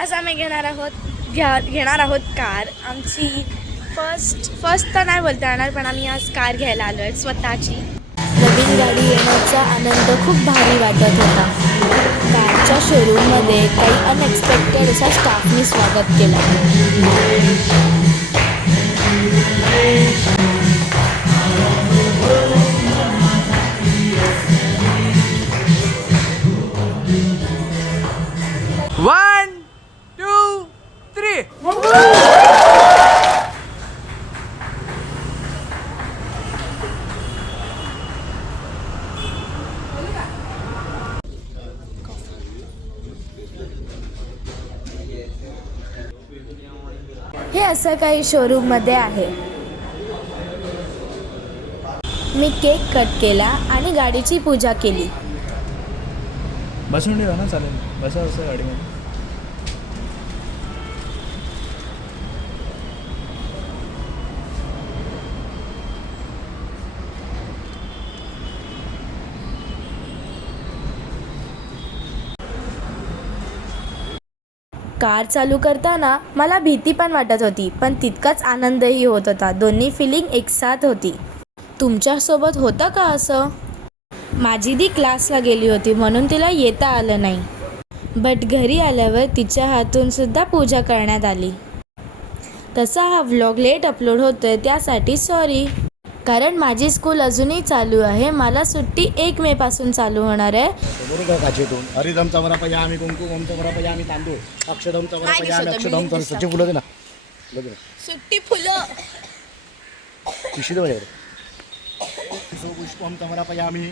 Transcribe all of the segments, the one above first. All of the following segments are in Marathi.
आज आम्ही घेणार आहोत कार. आमची फर्स्ट तर नाही बोलता येणार, पण आम्ही आज कार घ्यायला आलो आहे स्वतःची. नवीन गाडी येण्याचा आनंद खूप भारी वाटत होता. कारच्या शोरूममध्ये काही अनएक्सपेक्टेड असा स्टाफनी स्वागत केलं. One, two, three. हे असं काही शोरूममध्ये आहे. मी केक कट केला आणि गाडीची पूजा केली. बसून ठेवा ना, चालेल. बसा बसा गाडीमध्ये. कार चालू करताना मला भीती पण वाटत होती, पण तितकाच आनंदही होत होता. दोन्ही फिलिंग एकसाथ होती. तुमच्यासोबत होतं का असं? माझी दी क्लासला गेली होती म्हणून तिला येता आलं नाही, बट घरी आल्यावर तिच्या हातून सुद्धा पूजा करण्यात आली. तसा हा व्लॉग लेट अपलोड होतोय, त्यासाठी सॉरी. कारण माझी स्कूल अजूनही चालू आहे. मला सुट्टी 1 मे पासून चालू होणार आहे. काचेतून हरिदम चमरा पयामी कुंकुमम चमरा पयामी तांदूळ अक्षदम चमरा पयामी अक्षदम तर सच्चे फुलं दे ना. सुट्टी फुलं शिशी दे बाहेर. पुष्पम चमरा पयामी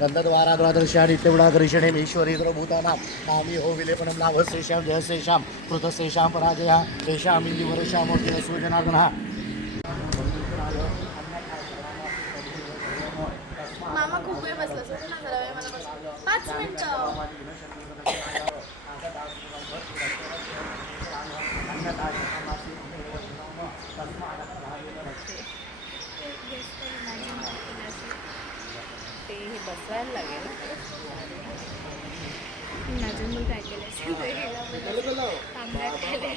गंधद्वाराद्वादर्शा नित्यगुणा गरीषणे ईश्वरी भूतानां नामी हो विलेपनं लाभस्तेषां जयस्तेषां कृतस्तेषां पराजया तेषां इंदिवरषां मूर्तिः सूर्यजनार्दनः. मामा खूप वेळ बसला सर ना, जरा वेळ मला बस 5 मिनिटं. ते हे बसवायला लागेल. माझ्या मुलं काय केलं असेल तांब्यात केले.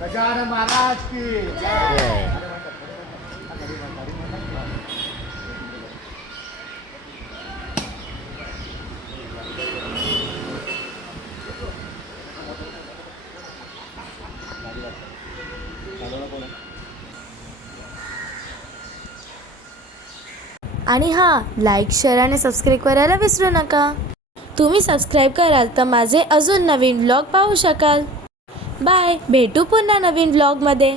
गजानन महाराज की जय. आणि हां, लाईक, शेअर आणि सबस्क्राईब करायला विसरू नका. तुम्ही सबस्क्राईब कराल तर माझे अजून नवीन व्लॉग पाहू शकाल. बाय. भेटू पुन्हा नवीन व्लॉगमध्ये.